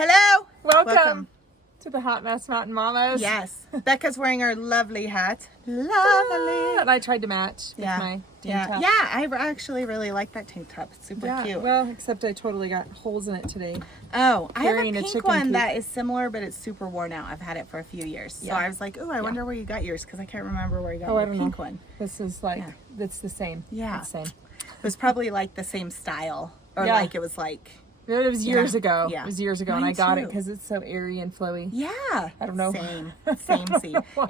Hello. Welcome to the Hot Mess Mountain Mamas. Yes. Becca's wearing her lovely hat. Lovely. And I tried to match with my tank top. Yeah, I actually really like that tank top. It's super cute. Well, except I totally got holes in it today. Oh, I have a carrying a pink chicken one coop. that is similar, but it's super worn out. I've had it for a few years. So I was like, oh, I wonder where you got yours, because I can't remember where you got I your don't pink know. one. This is like, it's the same. Yeah. It's the same. It was probably like the same style. Or Yeah. like it was like... It was years ago. Yeah. It was years ago, Mine and I got it too. because it's so airy and flowy. Yeah. I don't know. Same.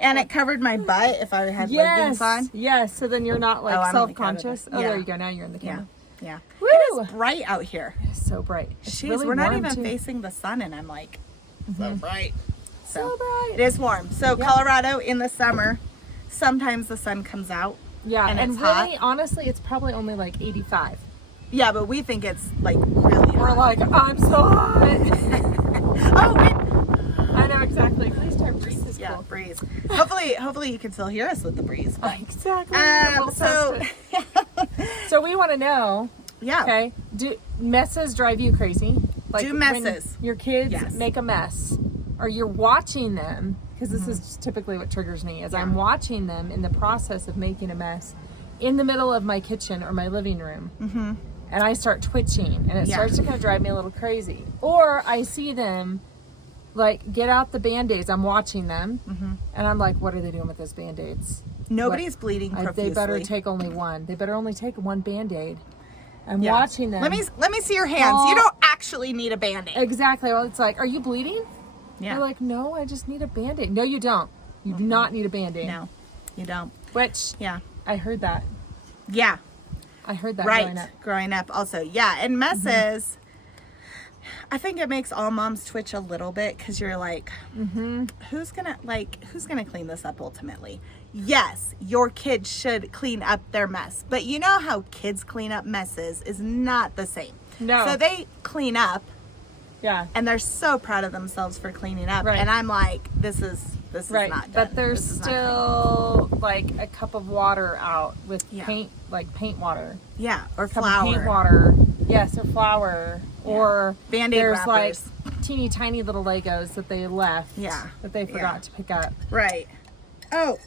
And it covered my butt if I had leggings on. Yes. So then you're not like I'm self-conscious. like out of it. There you go. Now you're in the camera. Yeah. Woo! It is bright out here. It's so bright. It's Jeez, really we're not warm, even too. facing the sun, and I'm like, so bright. So bright. It is warm. So Colorado in the summer, sometimes the sun comes out. Yeah, and and it's really, hot. honestly, it's probably only like 85. Yeah, but we think it's like really We're hot. like, I'm so hot. Oh, wait. I know exactly. Please try breeze is Yeah, cool. breeze. Hopefully you can still hear us with the breeze. But, Exactly. We'll so test it. So we want to know, yeah. okay, do messes drive you crazy? Like Do when messes. your kids Yes. make a mess, or you're watching them, because this is typically what triggers me, is I'm watching them in the process of making a mess in the middle of my kitchen or my living room. And I start twitching, and it starts to kind of drive me a little crazy. Or I see them, like, get out the Band-Aids. I'm watching them, and I'm like, what are they doing with those Band-Aids? Nobody's bleeding profusely. They better take only one. They better only take one Band-Aid. I'm Yeah. watching them. Let me see your hands. You don't actually need a Band-Aid. Exactly. Well, it's like, are you bleeding? Yeah. They're like, no, I just need a Band-Aid. No, you don't. You do not need a Band-Aid. No, you don't. Which, Yeah. I heard that. Yeah. I heard that Right. growing up. Growing up also. Yeah. And messes, I think it makes all moms twitch a little bit, because you're like, who's gonna clean this up ultimately? Yes, your kids should clean up their mess, but you know how kids clean up messes is not the same. No. So they clean up, Yeah. and they're so proud of themselves for cleaning up. Right. And I'm like, this is Right, not done. but there's This is not clean. still like a cup of water out with paint, like paint water. Yeah, or Cup flour. of paint water. Yes, or flour. Or Band-Aid there's wrappers. like teeny tiny little Legos that they left. Yeah. That they forgot to pick up. Right. Oh.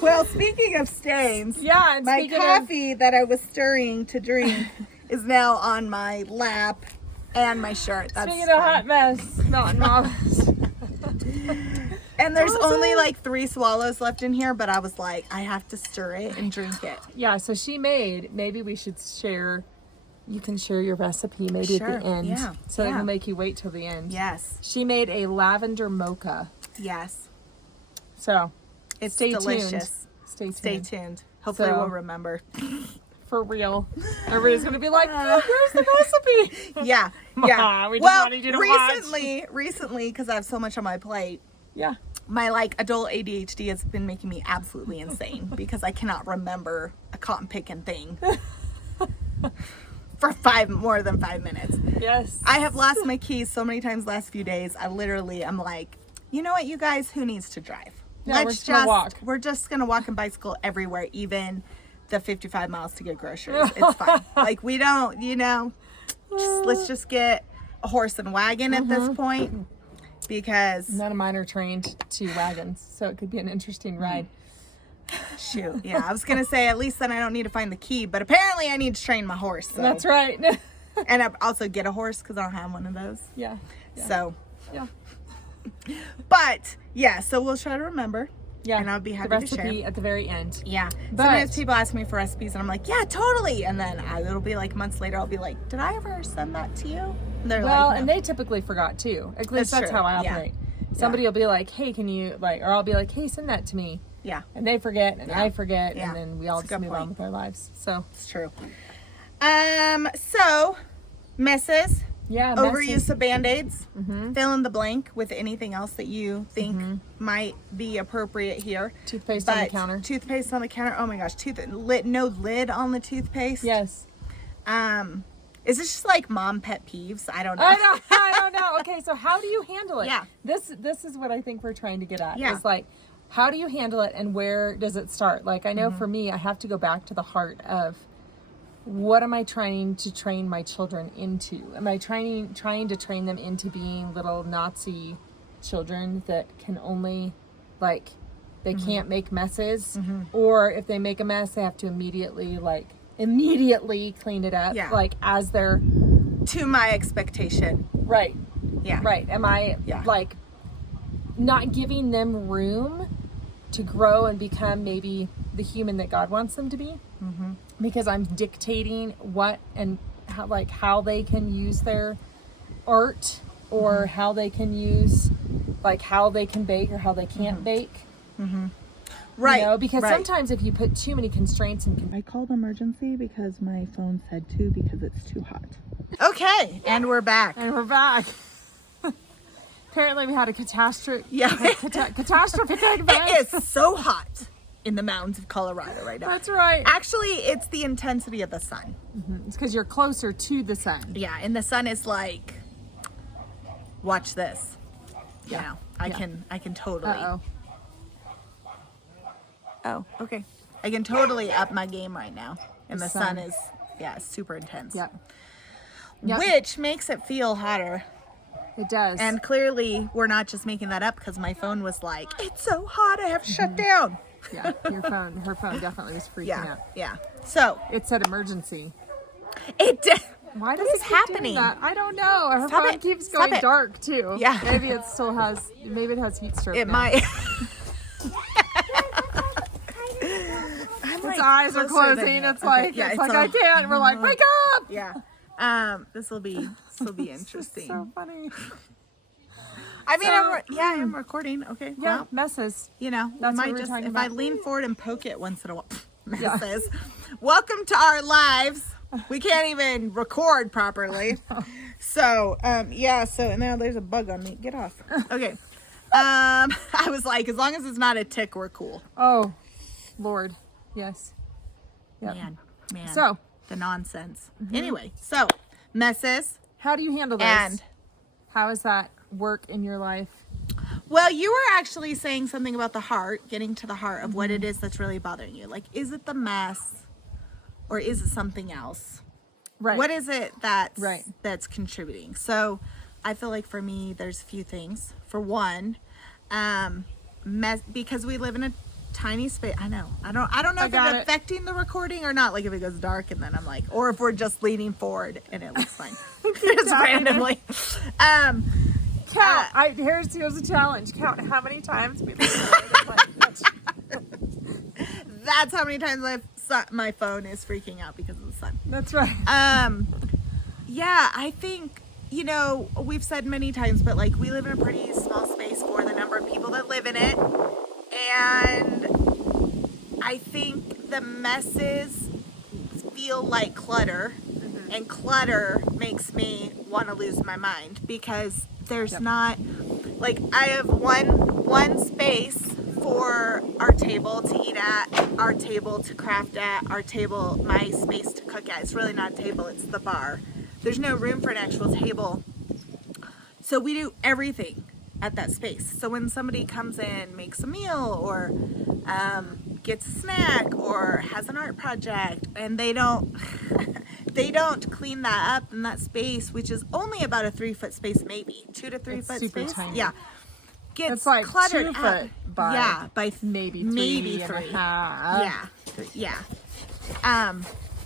Well, speaking of stains, Yeah, and my speaking coffee that I was stirring to drink is now on my lap and my shirt. That's Speaking of fun. hot mess, Mountain Mamas. And there's Awesome. only like 3 swallows left in here, but I was like, I have to stir it and drink it. Yeah, so she made, maybe we should share, you can share your recipe maybe Sure, at the end. yeah, So yeah. it'll make you wait till the end. Yes. She made a lavender mocha. Yes. So It's stay delicious. tuned. Stay tuned. Hopefully So- we'll remember. For real. Everybody's going to be like, "Oh, where's the recipe? Yeah. Yeah. We just well, wanted you to watch. recently, because I have so much on my plate, Yeah. my like adult ADHD has been making me absolutely insane because I cannot remember a cotton picking thing for more than 5 minutes. Yes. I have lost my keys so many times the last few days. I'm like, you know what, you guys, who needs to drive? Yeah, we're just gonna walk. We're just gonna walk and bicycle everywhere, even the 55 miles to get groceries. It's fine. Like, we don't, let's just get a horse and wagon at this point, because None of mine are trained to wagons, so it could be an interesting ride. shoot, yeah, I was gonna say at least then I don't need to find the key, but apparently I need to train my horse. So. That's right. And I also get a horse because I don't have one of those. Yeah. So, Yeah. but yeah, so we'll try to remember. Yeah. And I'll be happy the to share. recipe at the very end. Yeah. But- Sometimes people ask me for recipes and I'm like, yeah, totally. And then it'll be like months later, I'll be like, did I ever send that to you? And they're Well, like, and no. they typically forgot too. At least That's that's true. how I Yeah. operate. Somebody will be like, hey, can you, like, or I'll be like, hey, send that to me. Yeah, And they forget, and Yeah. I forget, Yeah. and then we all That's a just good move on point. with our lives. So, it's true. So, messes, yeah. overuse messes. of Band-Aids, fill in the blank with anything else that you think might be appropriate here. Toothpaste on the But counter. Toothpaste on the counter. Oh my gosh, no lid on the toothpaste. Yes. Is this just like mom pet peeves? I don't know. I don't know. Okay, so how do you handle it? Yeah. This is what I think we're trying to get at. Yeah. Is like, how do you handle it and where does it start? Like, I know for me, I have to go back to the heart of what am I trying to train my children into? Am I trying to train them into being little Nazi children that can only, like, they can't make messes, or if they make a mess, they have to immediately clean it up, Yeah. like, as they're To my expectation. right. Yeah. Right. Am I like not giving them room to grow and become maybe the human that God wants them to be? Because I'm dictating what and how they can use their art, or how they can use, like, how they can bake or how they can't bake. Right. You know, because right. sometimes if you put too many constraints and I called emergency because my phone said to because it's too hot. Okay, and we're back. and we're back. Apparently we had a catastrophic event. It is so hot in the mountains of Colorado right now. That's right. Actually, it's the intensity of the sun. It's because you're closer to the sun. Yeah, and the sun is like, watch this. You know, I can totally. Uh-oh. Oh, okay. I can totally up my game right now. And the sun sun. is, super intense. Yeah. Yep. Which makes it feel hotter. It does. And clearly, we're not just making that up because my phone was like, it's so hot, I have to shut down. yeah, her phone definitely was freaking Yeah, out. yeah. So, It said emergency. it did. Why does What it is keep doing happening? that? I don't know. Her Stop phone it. keeps Stop going it. dark too. Yeah. Maybe it has heat stroke. It now. might. Its eyes are closing. It's like I can't. We're like, wake up. Yeah. This will be interesting. So funny. I mean, So- I'm recording. Okay. Yeah, Well, messes. you know, That's we what might we were just talking if I about. lean forward and poke it once in a while. Yeah. Messes. Welcome to our lives. We can't even record properly. So, so and now there's a bug on me. Get off. Okay. I was like, as long as it's not a tick, we're cool. Oh, Lord. Yes. Yep. Man. So, the nonsense. Anyway, so messes. how do you handle this? And how does that work in your life? well, you were actually saying something about the heart, getting to the heart of what it is that's really bothering you. Like, is it the mess or is it something else? Right. What is it that's Right. that's contributing? So I feel like for me, there's a few things. For one, because we live in a tiny space. I know. I don't know if got it's it. affecting the recording or not. Like if it goes dark and then I'm like, or if we're just leaning forward and it looks fine. Just randomly. Count. Here's a challenge. Count how many times we listen. That's how many times my phone is freaking out because of the sun. That's right. Yeah, I think, we've said many times, but like we live in a pretty small space for the number of people that live in it. And I think the messes feel like clutter, and clutter makes me want to lose my mind because there's not, like, I have one space for our table to eat at, our table to craft at, my space to cook at. It's really not a table, it's the bar. There's no room for an actual table. So we do everything at that space. So when somebody comes in, makes a meal, or gets a snack, or has an art project, and they don't clean that up in that space, which is only about a 3-foot space, maybe 2 to 3 It's foot super space. tiny. Yeah, gets It's like cluttered 2 up. foot by by maybe maybe 3 three. and a half. Yeah.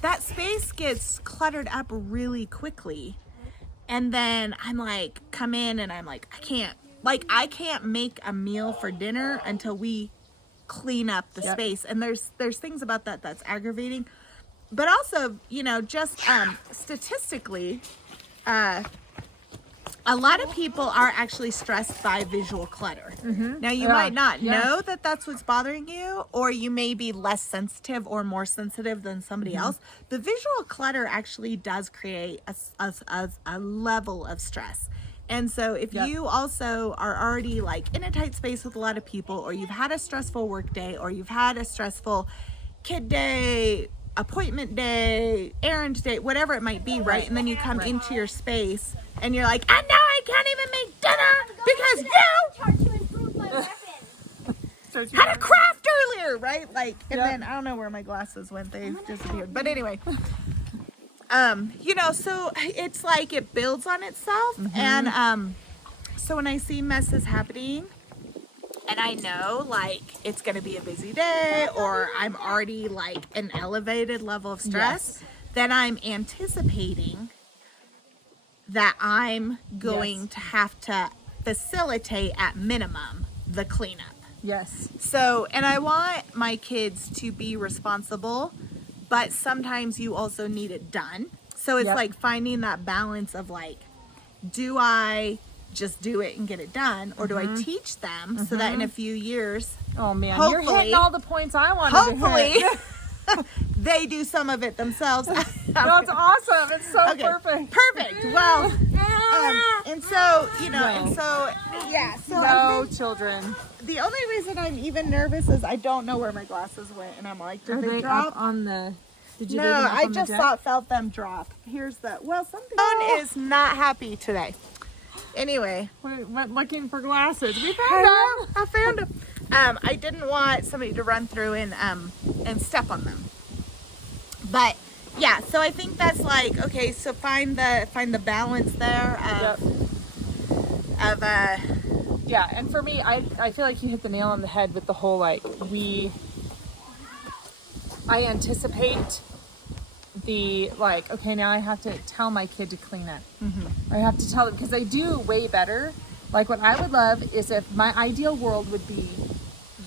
That space gets cluttered up really quickly. And then I'm like, come in and I'm like, I can't make a meal for dinner until we clean up the space. And there's things about that that's aggravating. But also, just statistically, a lot of people are actually stressed by visual clutter. Now, you might not know that that's what's bothering you, or you may be less sensitive or more sensitive than somebody else. But visual clutter actually does create a level of stress. And so if you also are already like in a tight space with a lot of people, or you've had a stressful work day, or you've had a stressful kid day, appointment day, errand day, whatever it might be, right? And then you come into your space and you're like, and now I can't even make dinner because you had a craft earlier, right? Like, and then I don't know where my glasses went. They disappeared. But anyway, You know, so it's like it builds on itself. And so when I see messes happening and I know like it's going to be a busy day or I'm already like an elevated level of stress, then I'm anticipating that I'm going to have to facilitate at minimum the cleanup. Yes. So, and I want my kids to be responsible, but sometimes you also need it done. So it's like finding that balance of like, do I just do it and get it done, or do I teach them so that in a few years, Oh man, you're hitting all the points I wanted to hopefully hit. they do some of it themselves. That's awesome. It's so perfect. Perfect. Well, and so, you know, and so, yeah. So I No think children. the only reason I'm even nervous is I don't know where my glasses went, and I'm like, did Are they they drop? up on the? Did you? No, leave them up I on the just deck? felt them drop. Here's the, well, something. Phone is not happy today. Anyway. We went looking for glasses. We found I them. found them. I didn't want somebody to run through and step on them. But yeah, so I think that's like, okay, so find the balance there of Yeah, and for me, I feel like you hit the nail on the head with the whole like I anticipate the like, okay, now I have to tell my kid to clean up. I have to tell them because they do way better. Like what I would love is if my ideal world would be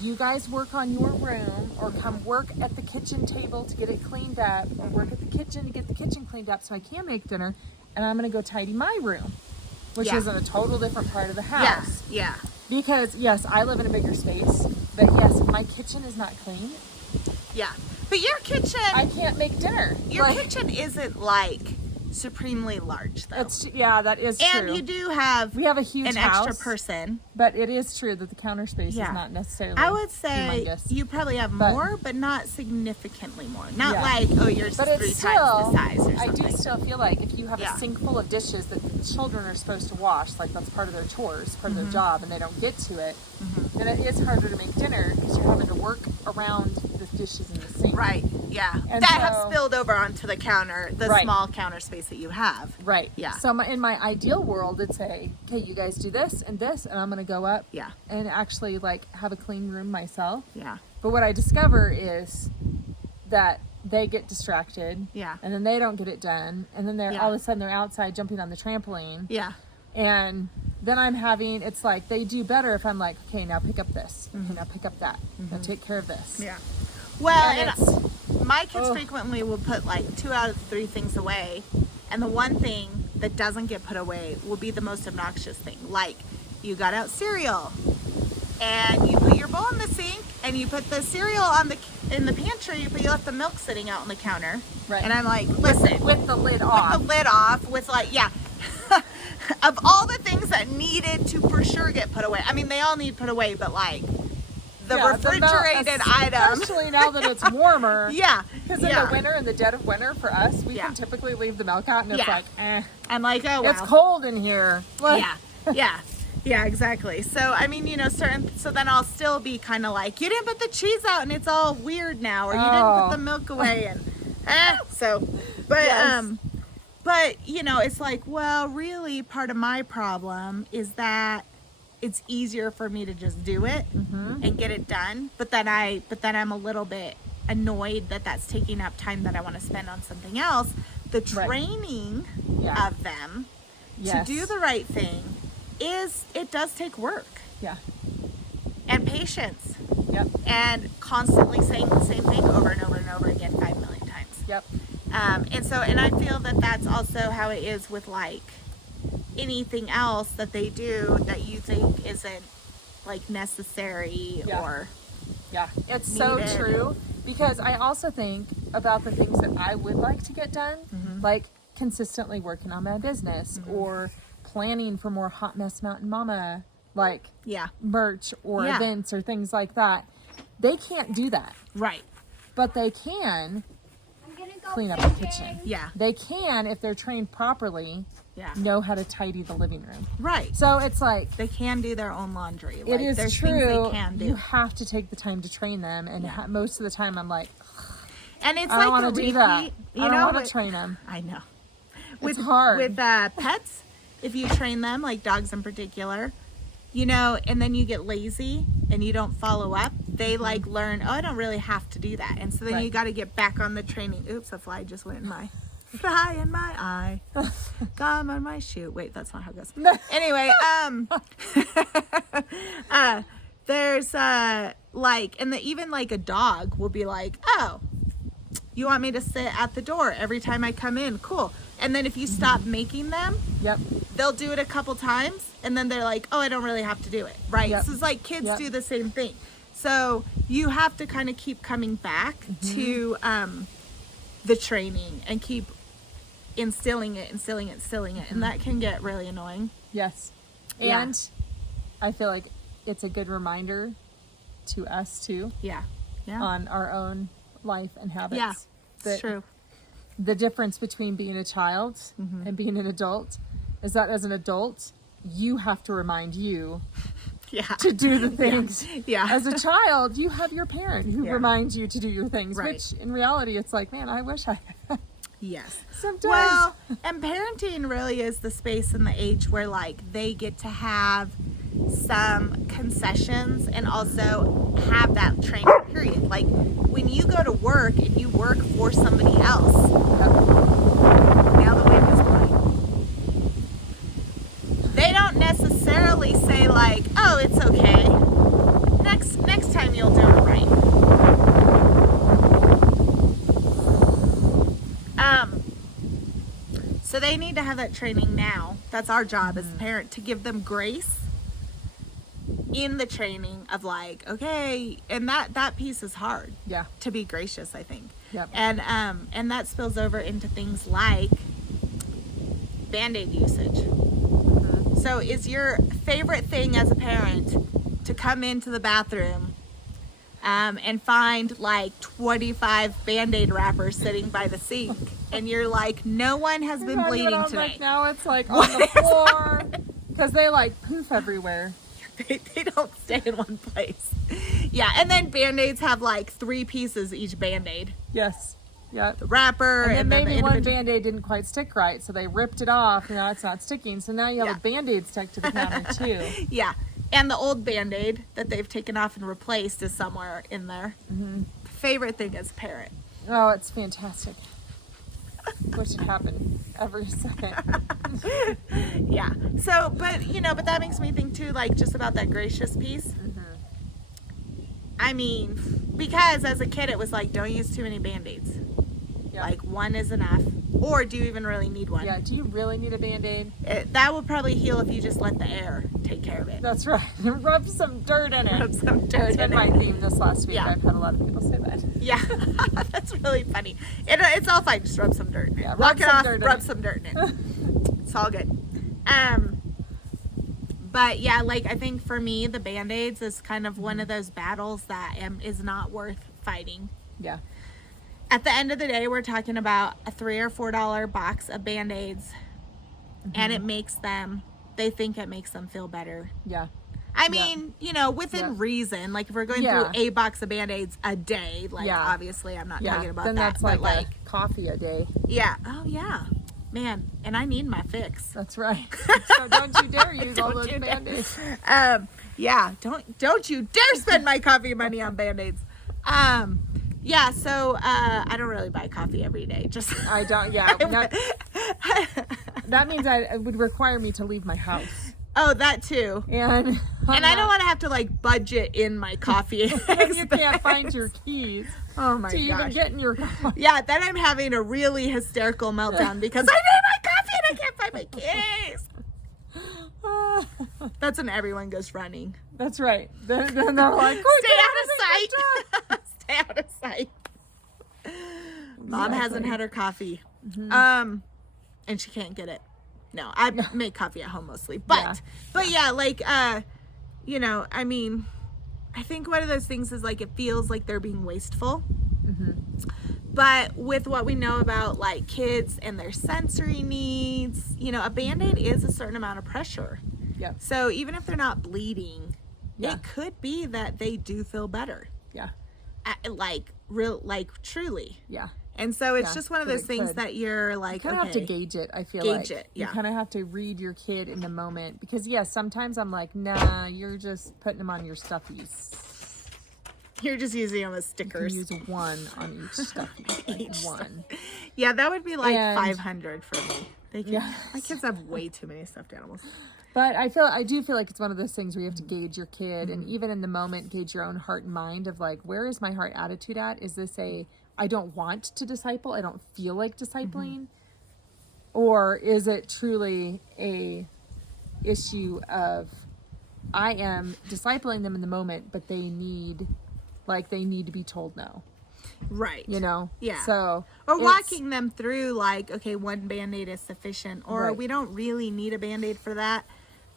you guys work on your room or come work at the kitchen table to get it cleaned up or work at the kitchen to get the kitchen cleaned up so I can make dinner, and I'm going to go tidy my room, which is in a total different part of the house. yeah. Because yes, I live in a bigger space, but yes, if my kitchen is not clean, Yeah. But your kitchen, I can't make dinner. your Like, kitchen isn't like supremely large though. that is true. And you do have we have a huge an house, extra person. but it is true that the counter space Yeah. is not necessarily. I would say humongous. you probably have But- more, but not significantly more. Not Yeah. like, oh, yours But is it's 3 still, times the size or I something. do still feel like if you have Yeah. a sink full of dishes that the children are supposed to wash, like that's part of their chores, part of their job, and they don't get to it, then it is harder to make dinner because you're having to work around the dishes in the sink. Right, yeah. And that have so- spilled over onto the counter, the Right. small counter space that you have. Right. Yeah. So in my ideal world, it's okay, you guys do this, and I'm going to go up Yeah, and actually like have a clean room myself. yeah, But what I discover is that they get distracted. Yeah. And then they don't get it done. And then they're Yeah. all of a sudden they're outside jumping on the trampoline. yeah, And then I'm having, it's like they do better if I'm like, okay, now pick up this. Okay, now pick up that. Now take care of this. yeah. Well, And and my kids Ugh. frequently will put like 2 out of 3 things away, and the one thing that doesn't get put away will be the most obnoxious thing. Like, you got out cereal, and you put your bowl in the sink, and you put the cereal in the pantry, but you left the milk sitting out on the counter. Right. And I'm like, listen, with the lid the off. lid off with like, yeah. Of all the things that needed to for sure get put away, I mean, they all need put away, but like the Yeah, refrigerated item. Especially now that it's warmer. Yeah. Because in yeah. the winter, in the dead of winter, for us, we Yeah. can typically leave the milk out and it's Yeah. like, I'm like, oh, wow. it's cold in here. Like, Yeah, exactly. So, I mean, you know, so then I'll still be kind of like, you didn't put the cheese out and it's all weird now, or you didn't Oh. put the milk away, and so, but, Yes. but, you know, it's like, well, really part of my problem is that it's easier for me to just do it and get it done. But then I'm a little bit annoyed that that's taking up time that I want to spend on something else. The Right. training Yeah. of them Yes. to do the right thing it does take work Yeah. and patience Yep. and constantly saying the same thing over and over and over again 5 million times. Yep. And I feel that that's also how it is with like anything else that they do that you think isn't like necessary Yeah. or Yeah. It's so needed. true because I also think about the things that I would like to get done, like consistently working on my business or planning for more Hot Mess Mountain Mama like yeah, merch or Yeah. events or things like that. They can't do that, right, but they can clean up the kitchen. yeah, They can, if they're trained properly, yeah, know how to tidy the living room. right. So it's like, They can do their own laundry. it Like, is there's true. things they can do. You have to take the time to train them, and most of the time I'm like, And it's I like don't want a to do repeat. that. You I know, don't want with- to train them. I know. It's hard. With pets, if you train them, like dogs in particular, you know, and then you get lazy and you don't follow up, they like learn, oh, I don't really have to do that. And so then Right. you got to get back on the training. Oops, a fly just went in my fly in my eye. Gum on my shoe. Wait, that's not how it goes. Anyway, there's like, and even like a dog will be like, oh, you want me to sit at the door every time I come in? Cool. And then if you stop making them, Yep. they'll do it a couple times and then they're like, oh, I don't really have to do it. Right. Yep. So it's like kids Yep. do the same thing. So you have to kind of keep coming back to the training and keep instilling it. And that can get really annoying. Yes. Yeah. And I feel like it's a good reminder to us too Yeah. Yeah. on our own life and habits. Yeah. That It's true. the difference between being a child and being an adult is that as an adult, you have to remind you Yeah. to do the things. Yeah. As a child, you have your parent who Yeah. reminds you to do your things, Right. which in reality, it's like, man, I wish I Yes. sometimes. Well, and parenting really is the space and the age where like they get to have some concessions and also have that training period. Like when you go to work and you work for somebody else, now the wind is blowing. They don't necessarily say like, oh, it's okay. Next time you'll do it right. So they need to have that training now. That's our job as a parent, to give them grace in the training of like, okay, and that piece is hard, Yeah. to be gracious, I think. Yep. And that spills over into things like Band-Aid usage. So is your favorite thing as a parent to come into the bathroom and find like 25 Band-Aid wrappers sitting by the sink, and you're like, no one has been bleeding I'm today. like, now it's like on the floor because they like poof everywhere. They don't stay in one place. Yeah, and then Band-Aids have like 3 pieces each Band-Aid. Yes. Yep. The wrapper, And then the maybe one individual- Band-Aid didn't quite stick right, so they ripped it off. Now it's not sticking. So now you have Yeah. a Band-Aid stuck to the counter too. Yeah, and the old Band-Aid that they've taken off and replaced is somewhere in there. Favorite thing as a parent. Oh, it's fantastic. Wish it happened every second. Yeah. So, but that makes me think too, like, just about that gracious piece. I mean, because as a kid, it was like, don't use too many Band-Aids. Yeah. Like, one is enough. Or do you even really need one? Yeah, do you really need a Band-Aid? That would probably heal if you just let the air take care of it. That's right. Rub some dirt in it. Rub some dirt That's been in my it. theme this last week. Yeah. I've had a lot of people say that. Yeah, that's really funny. It's all fine. Just rub some dirt in it. Yeah, rub Knock it some off, dirt in rub it. some dirt in it. It's all good. But yeah, like I think for me, the Band-Aids is kind of one of those battles that is not worth fighting. Yeah. At the end of the day, we're talking about a $3 or $4 box of Band-Aids, and it makes them. They think it makes them feel better. Yeah. I mean, within Yeah. reason. Like if we're going Yeah. through a box of Band-Aids a day, like Yeah. obviously I'm not Yeah. talking about Then that. that's but like a coffee a day. yeah. Oh yeah. Man, and I need my fix. That's right. So don't you dare use all Don't those you dare. Band-Aids. Yeah, don't you dare spend my coffee money on Band-Aids. Yeah, so I don't really buy coffee every day. Just I don't, yeah. That means it would require me to leave my house. Oh, that too. And I don't want to have to like budget in my coffee. And you can't find your keys Oh my to even gosh. get in your car. Yeah, then I'm having a really hysterical meltdown because I need my coffee and I can't find my keys. That's when everyone goes running. That's right. Then they're like, "Quick, Stay get out of sight. Stay out of sight. Mom hasn't Exactly. had her coffee. And she can't get it. No, I make coffee at home mostly. But yeah, like I mean, I think one of those things is like it feels like they're being wasteful. But with what we know about like kids and their sensory needs, a Band-Aid is a certain amount of pressure. Yep. So even if they're not bleeding, Yeah. it could be that they do feel better. Yeah. like real, like truly. Yeah. And so it's Yeah, just one of 'cause those it things could. that you're like, You kind of have to gauge it, I feel like. Gauge it, You yeah. kind of have to read your kid in the moment. Because, yes, sometimes I'm like, nah, you're just putting them on your stuffies. You're just using them as You stickers. use one on each stuffy. Like one. Yeah, that would be like And- 500 for me. They can, Yes. My kids have way too many stuffed animals. But I do feel like it's one of those things where you have to gauge your kid, and even in the moment, gauge your own heart and mind of like, where is my heart attitude at? Is this I don't want to disciple, I don't feel like discipling, or is it truly a issue of I am discipling them in the moment, but they need to be told no, Right. you know? Yeah. So Or it's- walking them through like, okay, one Band-Aid is sufficient, or Right. we don't really need a Band-Aid for that.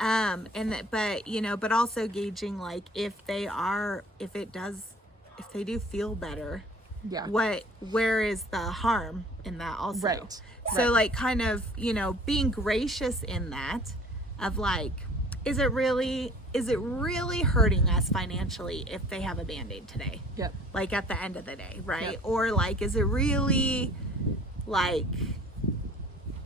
But also gauging like if they do feel better, yeah, where is the harm in that also? Right. So Right. like kind of, being gracious in that of like, is it really hurting us financially if they have a Band-Aid today? yep, Like at the end of the day, right? Yep. Or like, is it really like,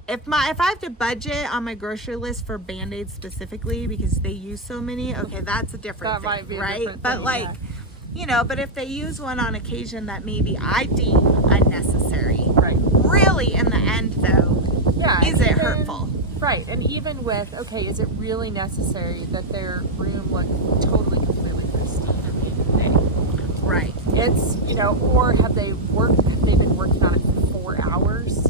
if I have to budget on my grocery list for Band-Aids specifically because they use so many, okay, that's a different That thing, might be a right? different But thing, like, yeah. but if they use one on occasion that maybe I deem unnecessary, right. really in the end though, Yeah. is it even- hurtful? Right. And even with, okay, is it really necessary that their room look totally, completely pristine at the end of the day? Right. It's, or have they been working on it for 4 hours?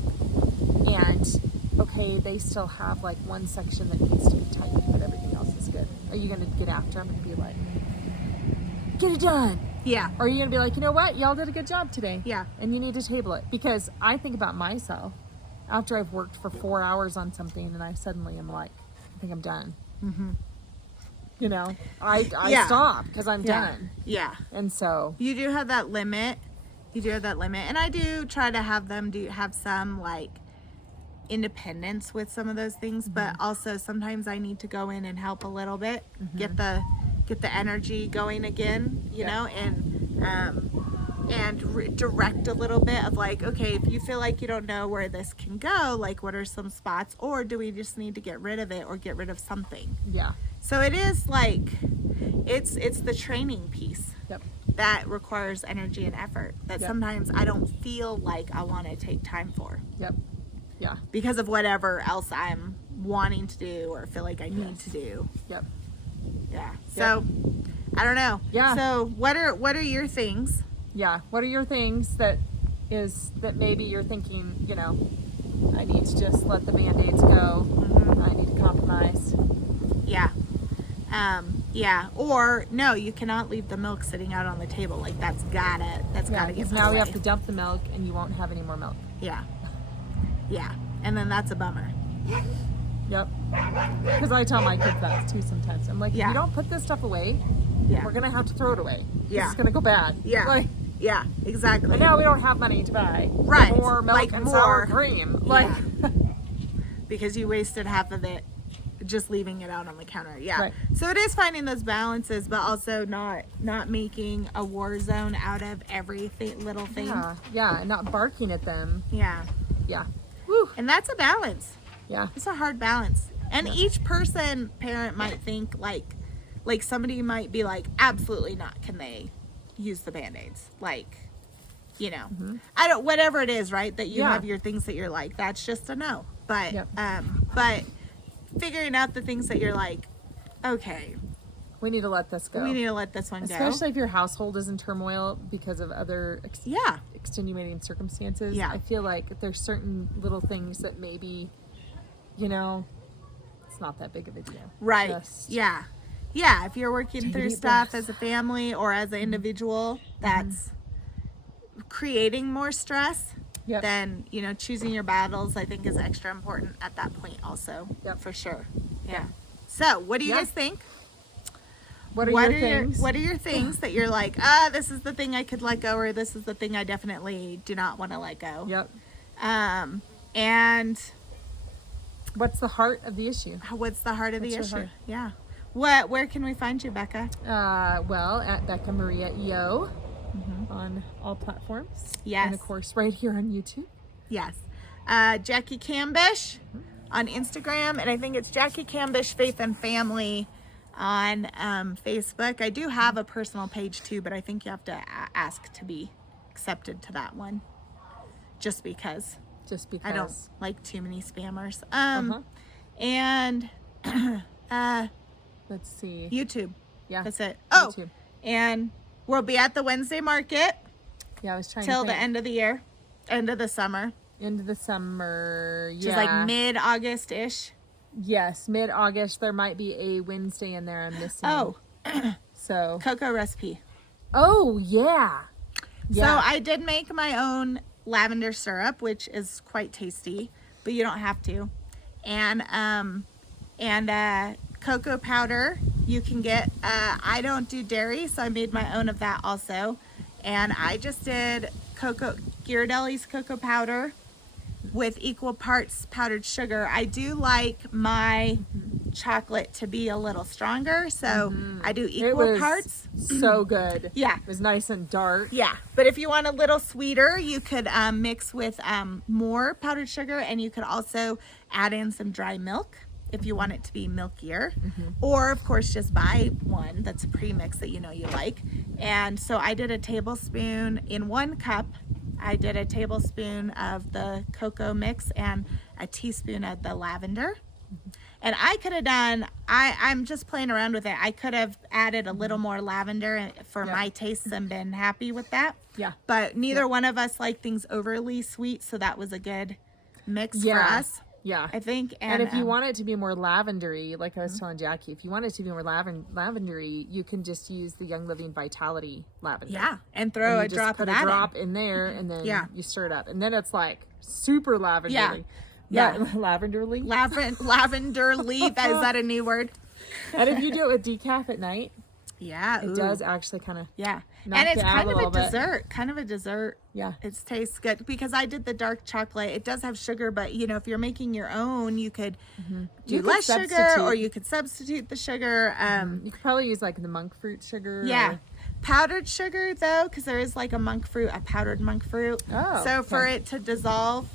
And, okay, they still have like one section that needs to be tightened, but everything else is good. Are you going to get after them and be like, get it done? Yeah. Or are you going to be like, you know what? Y'all did a good job today. Yeah. And you need to table it. Because I think about myself after I've worked for 4 hours on something and I suddenly am like, I think I'm done. Mm-hmm. I Yeah. stop because I'm Yeah. done. Yeah. And so, You do have that limit. And I do try to have them have some like independence with some of those things, but also sometimes I need to go in and help a little bit, get the energy going again, you know, and direct a little bit of like, okay, if you feel like you don't know where this can go, like what are some spots, or do we just need to get rid of it or get rid of something? yeah. So it is like, it's the training piece Yep. that requires energy and effort that Yep. sometimes I don't feel like I want to take time for Yep. Yeah. because of whatever else I'm wanting to do or feel like I need to do. Yep. Yeah. So I don't know. Yeah. So what are your things? Yeah. What are your things that maybe you're thinking, I need to just let the Band-Aids go. I need to compromise. Yeah. Yeah. Or no, you cannot leave the milk sitting out on the table. Like that's gotta Yeah, get because put now we away. have to dump the milk and you won't have any more milk. Yeah. Yeah. And then that's a bummer. Yep. Because I tell my kids that too sometimes. I'm like, if Yeah. you don't put this stuff away, Yeah. we're going to have to throw it away. Yeah. It's going to go bad. Yeah. Like, Yeah. Exactly. and now we don't have money to buy Right. more milk Like and more. sour cream. Like, Because you wasted half of it just leaving it out on the counter. Yeah. Right. So it is finding those balances, but also not making a war zone out of every little thing. yeah, and not barking at them. Yeah. Yeah. And that's a balance. Yeah. It's a hard balance. And each parent might think like somebody might be like, absolutely not. Can they use the Band-Aids? Like, I don't, whatever it is, right? That you Yeah. have your things that you're like, that's just a no. But, Yep. but figuring out the things that you're like, okay, We need to let this go. we need to let this one go. Especially if your household is in turmoil because of other Yeah. extenuating circumstances. Yeah. I feel like there's certain little things that maybe, it's not that big of a deal. Right. Just- Yeah. Yeah. If you're working Take a through deep stuff breath. as a family or as an individual that's creating more stress, Yep. then, choosing your battles, I think, is extra important at that point also. Yep. For sure. Yeah. So what do you Yeah. guys think? What are your things? What are your things that you're like, this is the thing I could let go, or this is the thing I definitely do not want to let go? Yep. And What's the heart of the issue? what's the heart of the What's your issue? heart? Yeah. Where can we find you, Becca? Well, at Becca Maria EO on all platforms. Yes. And of course, right here on YouTube. Yes. Jackie Cambish on Instagram, and I think it's Jackie Cambish Faith and Family on Facebook. I do have a personal page too, but I think you have to ask to be accepted to that one, just because I don't like too many spammers. And let's see. YouTube. Yeah. That's it. Oh, YouTube. and we'll be at the Wednesday market Yeah, I was trying till to the think. end of the year, end of the summer, Into the summer. which is like mid-August-ish. Yes, mid-August. There might be a Wednesday in there I'm missing. Oh, So. cocoa recipe. Oh, yeah. So I did make my own lavender syrup, which is quite tasty, but you don't have to. And cocoa powder you can get. I don't do dairy, so I made my own of that also. And I just did Ghirardelli's cocoa powder with equal parts powdered sugar. I do like my chocolate to be a little stronger, so I do It equal was parts. so good. Yeah. It was nice and dark. Yeah, but if you want a little sweeter, you could mix with more powdered sugar, and you could also add in some dry milk if you want it to be milkier. Or, of course, just buy one that's a pre-mix that you know you like. And so I did a tablespoon in 1 cup. I did a tablespoon of the cocoa mix and a teaspoon of the lavender. And I could have done, I'm just playing around with it. I could have added a little more lavender for my tastes and been happy with that. Yeah. But neither one of us like things overly sweet, so that was a good mix for us, Yeah. I think. And if you want it to be more lavendery, like I was telling Jackie, if you want it to be more lavendery, you can just use the Young Living Vitality lavender. yeah, and throw And a you drop just put of a that drop in there, and then Yeah. you stir it up, and then it's like super lavendery. Yeah. Lavenderly. lavender leaf. Is that a new word? And if you do it with decaf at night, Yeah, it does actually kind of Yeah, knock and it's you out kind a of little a bit. dessert. Kind of a dessert. Yeah. It tastes good because I did the dark chocolate. It does have sugar, but you know, if you're making your own, you could do You could less sugar, substitute. or you could substitute the sugar. You could probably use like the monk fruit sugar. Yeah. or- Powdered sugar though, because there is like a powdered monk fruit. Oh, So for okay. it to dissolve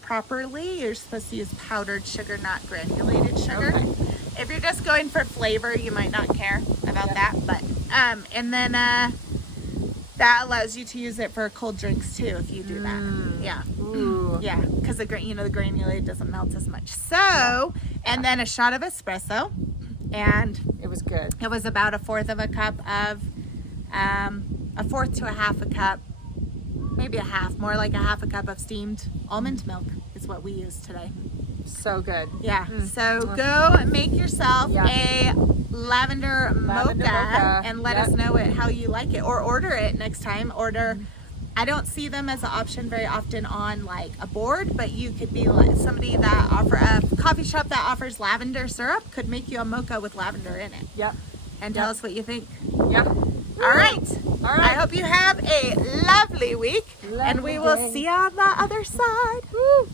properly, you're supposed to use powdered sugar, not granulated sugar. Okay. If you're just going for flavor, you might not care about that. But and then that allows you to use it for cold drinks too if you do that. Yeah. Ooh. Yeah, because the granulated doesn't melt as much. So, and then a shot of espresso, and It was good. it was about 1/4 of a cup of, 1/4 to 1/2 a cup, maybe a half, more like a 1/2 a cup of steamed almond milk is what we used today. So good. Yeah. So go make yourself Yeah. a lavender Lavender mocha mocha. and let Yep. us know how you like it, or order it next time. I don't see them as an option very often on like a board, but you could be like somebody that a coffee shop that offers lavender syrup could make you a mocha with lavender in it, Yep. and tell us what you think. Yep. All right. All right. I hope you have a lovely week, and we Lovely will day. see you on the other side. Woo.